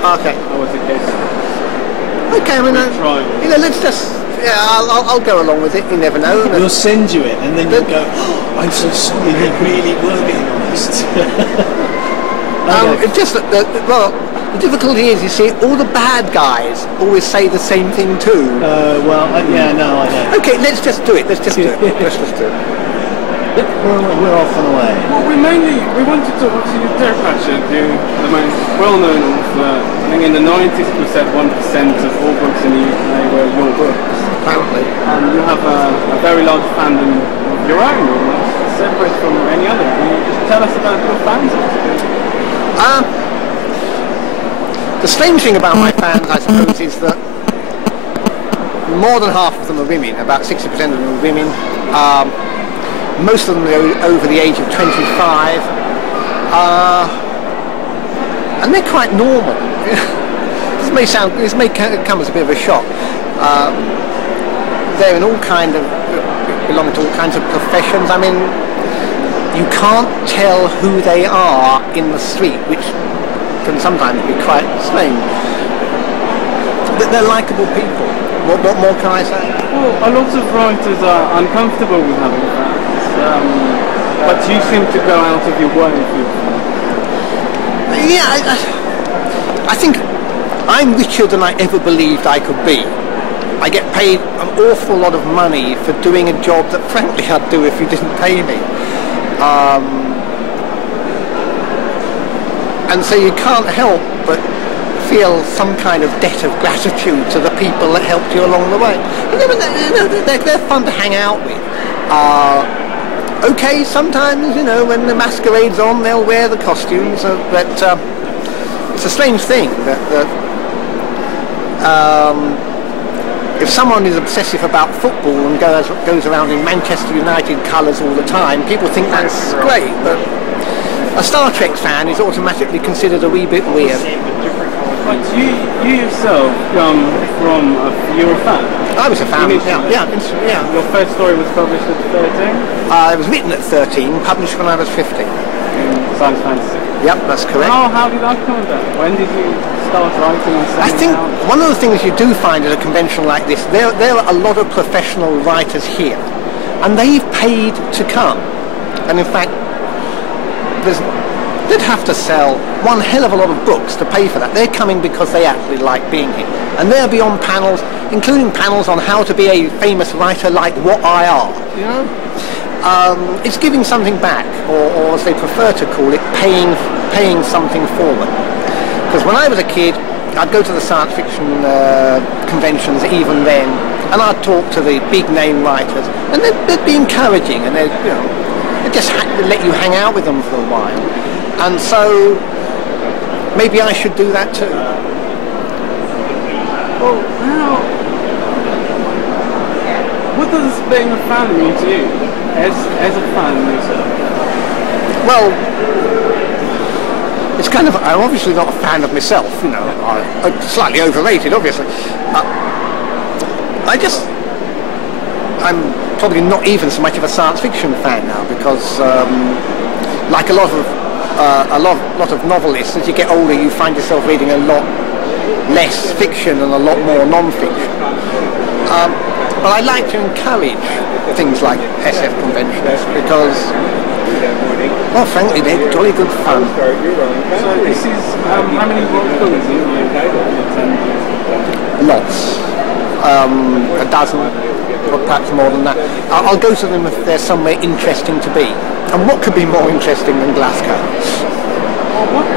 Okay. I was a guest. Okay, I mean, you know, let's just. Yeah, I'll go along with it. You never know. We'll send you it, and then you'll go. Oh, I'm so sorry. They really were being honest. It's just that the difficulty is, you see, all the bad guys always say the same thing too. Well, yeah, no, I know. Okay, let's just do it. Let's just do it. Let's just do it. We're off and away. Well, we wanted to obviously Terry Pratchett, the most well-known author. I think in the 90s we said 1% of all books in the UK were your books. Apparently. And you have a very large fandom of your own, almost separate from any other. Can you just tell us about your fans? The strange thing about my fans, I suppose, is that more than half of them are women. About 60% of them are women. Most of them are over the age of 25, and they're quite normal. This may come as a bit of a shock. They're in belong to all kinds of professions. I mean, you can't tell who they are in the street, which can sometimes be quite strange. But they're likeable people. What more can I say? Well, a lot of writers are uncomfortable with having fans. But you seem to go out of your way for Yeah, I think I'm richer than I ever believed I could be. I get paid an awful lot of money for doing a job that frankly I'd do if you didn't pay me. And so you can't help but feel some kind of debt of gratitude to the people that helped you along the way. They're fun to hang out with. Okay, sometimes, you know, when the masquerade's on, they'll wear the costumes, but it's a strange thing that if someone is obsessive about football and goes around in Manchester United colours all the time, people think that's great, but a Star Trek fan is automatically considered a wee bit weird. But you yourself come from you're a fan. I was a fan. Yeah. Your first story was published at 13. It was written at 13, published when I was 15. Science fantasy. Yep, that's correct. How did that come about? When did you start writing and I think one of the things you do find at a convention like this, there are a lot of professional writers here, and they've paid to come. And in fact, they'd have to sell one hell of a lot of books to pay for that. They're coming because they actually like being here. And they'll be on panels, including panels on how to be a famous writer like what I are. You know? It's giving something back, or as they prefer to call it, paying something forward. Because when I was a kid, I'd go to the science fiction conventions even then, and I'd talk to the big name writers, and they'd be encouraging, and they'd just let you hang out with them for a while. And so maybe I should do that too. Well, what does being a fan mean to you, as a fan yourself? Well, it's kind of, I'm obviously not a fan of myself, you know, I'm slightly overrated, obviously. I'm probably not even so much of a science fiction fan now, because like a lot of novelists, as you get older, you find yourself reading a lot less fiction and a lot more non-fiction. But I like to encourage things like SF conventions because, well, frankly, they're jolly good fun. So this is, how many Worldcons have you attended? Lots. A dozen, or perhaps more than that. I'll go to them if there's somewhere interesting to be. And what could be more interesting than Glasgow? Well, what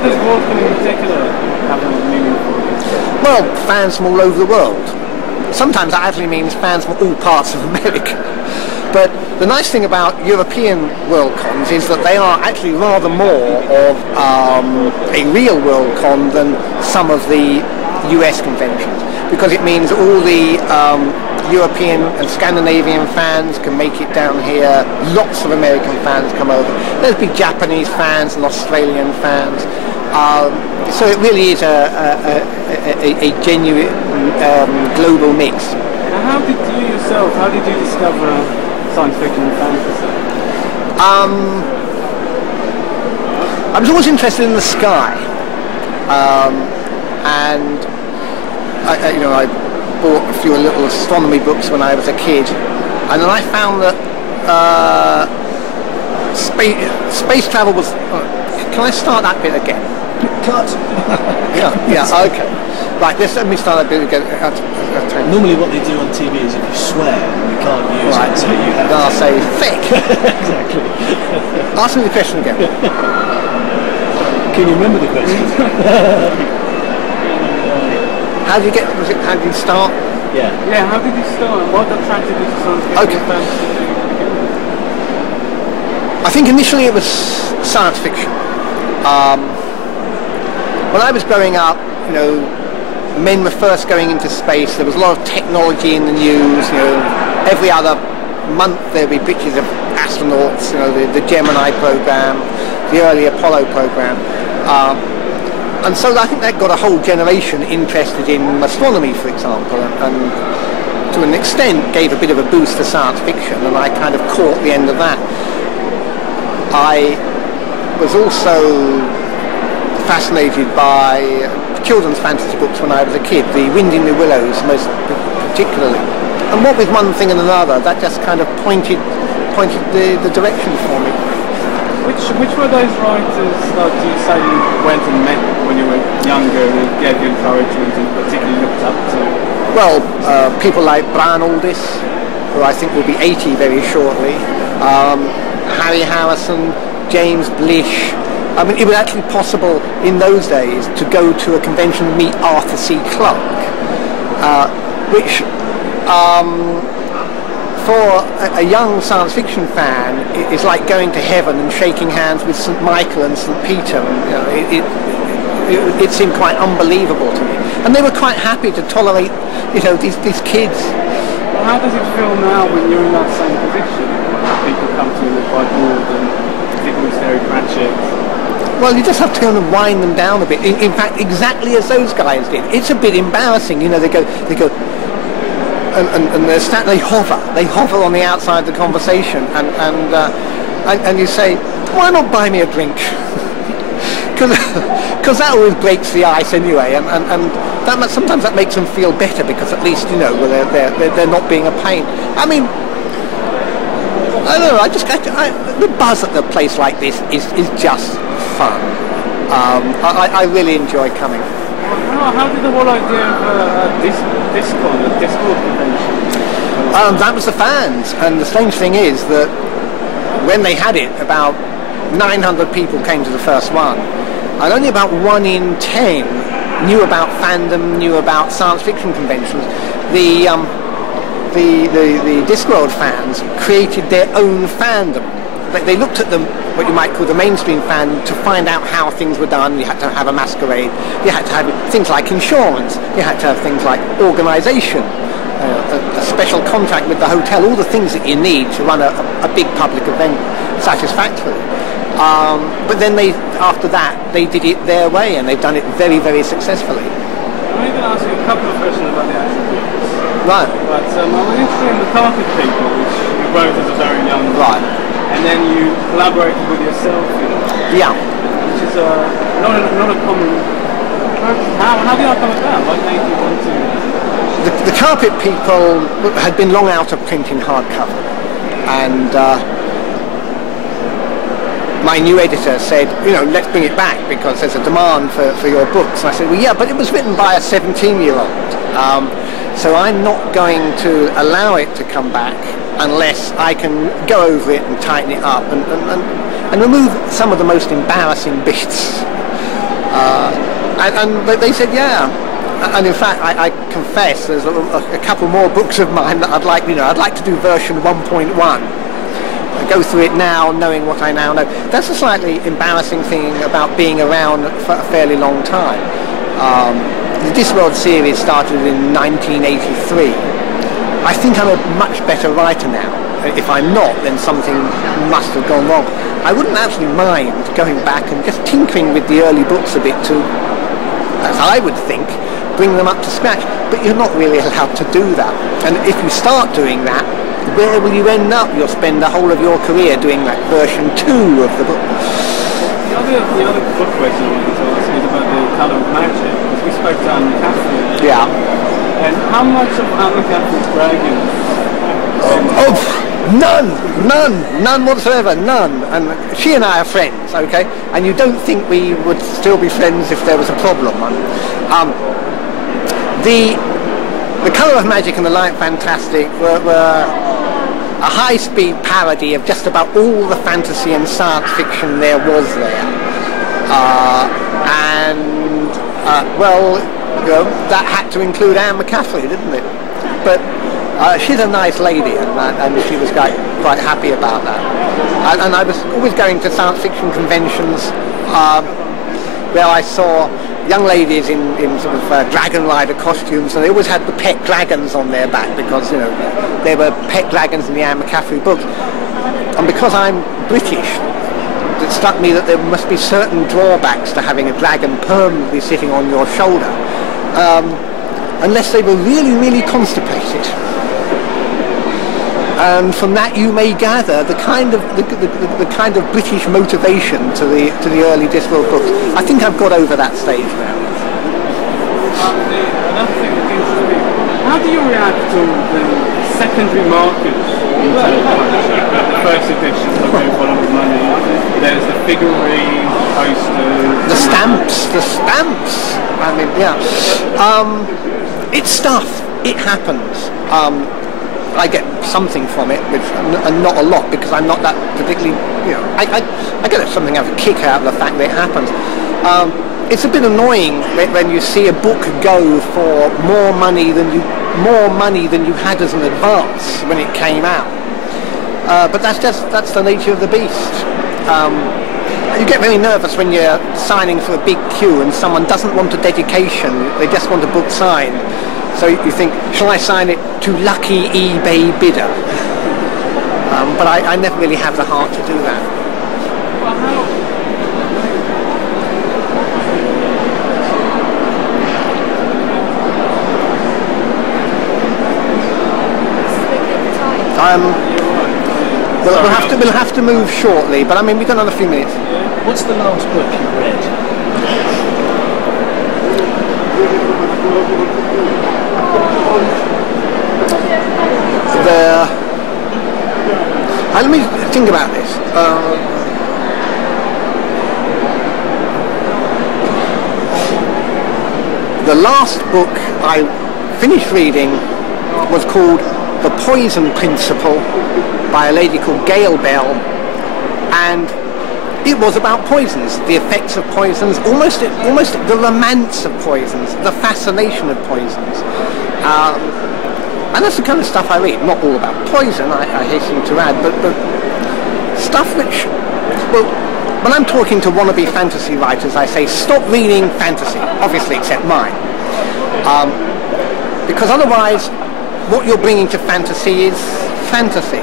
does Worldcon in particular have a meaning for you? Well, fans from all over the world. Sometimes that actually means fans from all parts of America. But the nice thing about European Worldcons is that they are actually rather more of a real Worldcon than some of the US conventions, because it means all the European and Scandinavian fans can make it down here. Lots of American fans come over. There'll be Japanese fans and Australian fans. So it really is a genuine global mix. Now, how did you discover science fiction and fantasy? I was always interested in the sky, and I bought a few little astronomy books when I was a kid, and then I found that space travel was. Can I start that bit again? Cut. Yeah. Okay. Right. Let me start that bit again. Normally, what they do on TV is if you swear, you can't use it, so you have. Then I'll say thick. Exactly. Ask me the question again. Can you remember the question? How do you get? How do you start? Yeah. How did you start? What attracted you to science fiction? Okay. I think initially it was science fiction. When I was growing up, men were first going into space. There was a lot of technology in the news. Every other month there'd be pictures of astronauts. The Gemini program, the early Apollo program, and so I think that got a whole generation interested in astronomy, for example, and to an extent gave a bit of a boost to science fiction. And I kind of caught the end of that. I was also fascinated by children's fantasy books when I was a kid, The Wind in the Willows most particularly. And what with one thing and another, that just kind of pointed the direction for me. Which were those writers that you say you went and met when you were younger and gave you encouragement and particularly looked up to? Well, people like Brian Aldiss, who I think will be 80 very shortly, Harry Harrison, James Blish. I mean, it was actually possible in those days to go to a convention and meet Arthur C. Clarke, which for a young science fiction fan is like going to heaven and shaking hands with St. Michael and St. Peter. And, it seemed quite unbelievable to me. And they were quite happy to tolerate, these kids. Well, how does it feel now when you're in that same position? People come to you and they're quite bored, and particularly Terry Pratchett. Well, you just have to go and wind them down a bit. In fact, exactly as those guys did. It's a bit embarrassing, they go, and they hover on the outside of the conversation, and you say, why not buy me a drink? Because that always breaks the ice anyway, and sometimes that makes them feel better because at least they're not being a pain. I mean, I don't know. The buzz at a place like this is just fun. I really enjoy coming. How did the whole idea of Discord convention? That was the fans, and the strange thing is that when they had it, about 900 people came to the first one, and only about 1 in 10 knew about fandom, knew about science fiction conventions. The Discworld fans created their own fandom. They looked at them, what you might call the mainstream fan, to find out how things were done. You had to have a masquerade. You had to have things like insurance. You had to have things like organisation, a special contract with the hotel, all the things that you need to run a big public event satisfactorily. But then after that, they did it their way, and they've done it very, very successfully. I'm going to ask you a couple of questions about the actual books. Right. But I was interested in The Carpet People, which you wrote as a very young man. Right. And then you collaborated with yourself in it. Yeah. Which is not a common... How did that come about? What made you want to... The Carpet People had been long out of print in hardcover, and my new editor said, let's bring it back because there's a demand for your books. And I said, well, yeah, but it was written by a 17-year-old. So I'm not going to allow it to come back unless I can go over it and tighten it up and remove some of the most embarrassing bits. And they said, yeah. And in fact, I confess there's a couple more books of mine that I'd like to do version 1.1. I go through it now, knowing what I now know. That's a slightly embarrassing thing about being around for a fairly long time. The Discworld series started in 1983. I think I'm a much better writer now. If I'm not, then something must have gone wrong. I wouldn't actually mind going back and just tinkering with the early books a bit to, as I would think, bring them up to scratch. But you're not really allowed to do that. And if you start doing that, where will you end up? You'll spend the whole of your career doing like version 2 of the book. The The other book question I wanted to ask is about the Colour of Magic, because we spoke to Anne McCaffrey. Yeah. And how much of Anne McCaffrey's dragons? None whatsoever, none. And she and I are friends, okay? And you don't think we would still be friends if there was a problem. The Colour of Magic and the Light Fantastic were a high-speed parody of just about all the fantasy and science fiction there was there. Well, you know, that had to include Anne McCaffrey, didn't it? But she's a nice lady, and she was quite happy about that. And I was always going to science fiction conventions where I saw young ladies in sort of dragon rider costumes, and they always had the pet dragons on their back because, you know, there were pet dragons in the Anne McCaffrey books. And because I'm British, it struck me that there must be certain drawbacks to having a dragon permanently sitting on your shoulder, unless they were really, really constipated. And from that you may gather the kind of British motivation to the early Discworld books. I think I've got over that stage now. Another thing that interests me, how do you react to the secondary markets in the first editions that go for a lot of money? There's the figurine, posters, the stamps. I mean, yeah. It's stuff. It happens. I get something from it, and not a lot, because I'm not that particularly, you know, I get something of a kick out of the fact that it happens. It's a bit annoying when you see a book go for more money than you had as an advance when it came out. But that's the nature of the beast. You get very nervous when you're signing for a big queue and someone doesn't want a dedication, they just want a book signed. So you think, shall I sign it to lucky eBay bidder? But I never really have the heart to do that. Well, we'll have to move shortly, but I mean, we've got another few minutes. What's the last book you read? Let me think about this. The last book I finished reading was called The Poison Principle by a lady called Gail Bell, and it was about poisons, the effects of poisons, almost the romance of poisons, the fascination of poisons. And that's the kind of stuff I read. Not all about poison, I hasten to add, but stuff which, well, when I'm talking to wannabe fantasy writers, I say, stop reading fantasy, obviously except mine. Because otherwise, what you're bringing to fantasy is fantasy.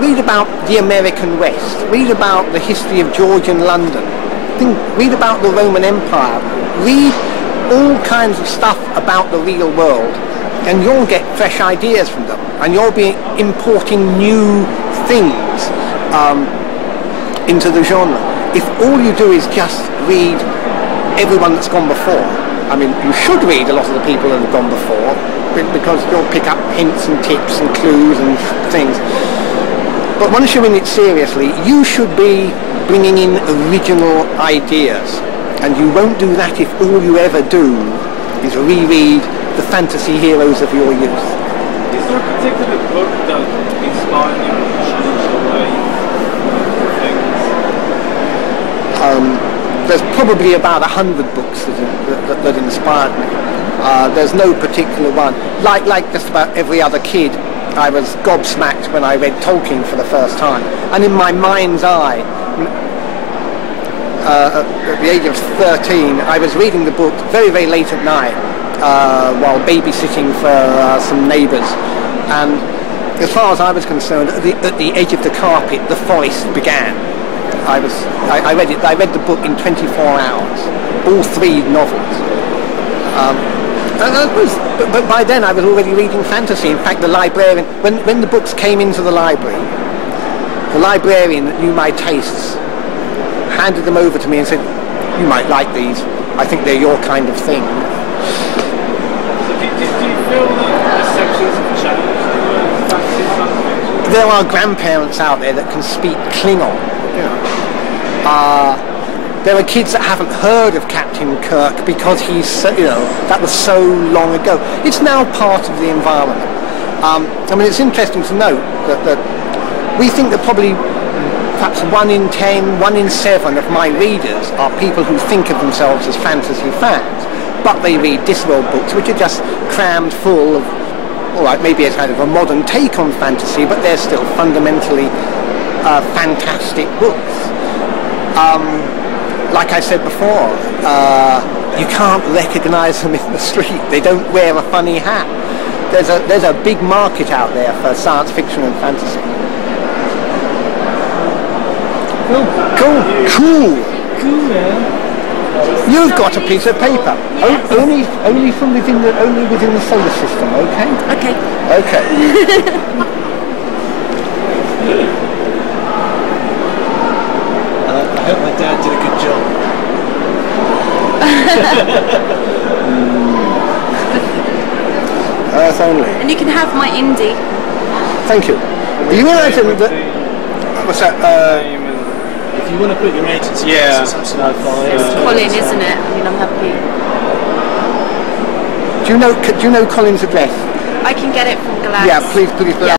Read about the American West, read about the history of Georgian London, read about the Roman Empire, read all kinds of stuff about the real world, and you'll get fresh ideas from them, and you'll be importing new things into the genre. If all you do is just read everyone that's gone before, I mean, you should read a lot of the people that have gone before, because you'll pick up hints and tips and clues and things. But once you're in it seriously, you should be bringing in original ideas, and you won't do that if all you ever do is reread the fantasy heroes of your youth. Is there a particular book that inspired you to change the way things? There's probably about 100 books that inspired me. There's no particular one. Like just about every other kid, I was gobsmacked when I read Tolkien for the first time. And in my mind's eye, at the age of 13, I was reading the book very, very late at night while babysitting for some neighbours. And as far as I was concerned, at the edge of the carpet, the forest began. I read the book in 24 hours, all 3 novels. But by then I was already reading fantasy. In fact, the librarian, when the books came into the library, the librarian that knew my tastes handed them over to me and said, "You might like these. I think they're your kind of thing." So do you feel that perceptions have changed in fantasy science fiction? There are grandparents out there that can speak Klingon. You know. There are kids that haven't heard of Captain Kirk because he's, that was so long ago. It's now part of the environment. I mean, it's interesting to note that we think that probably perhaps 1 in 10, 1 in 7 of my readers are people who think of themselves as fantasy fans, but they read Discworld books, which are just crammed full of, all right, maybe a kind of a modern take on fantasy, but they're still fundamentally fantastic books. Like I said before, you can't recognise them in the street. They don't wear a funny hat. There's a big market out there for science fiction and fantasy. Cool, man. You've got a piece of paper. Only within the solar system, okay? Okay. Okay. I hope my dad did a good job. Earth only. And you can have my indie. Thank you. You realise that... What's that? If you want to put your agency, yeah, it's absolutely fine. It's Colin, isn't it? I mean, I'm happy. Do you know Colin's address? I can get it from Glasgow. Yeah, please. Yeah.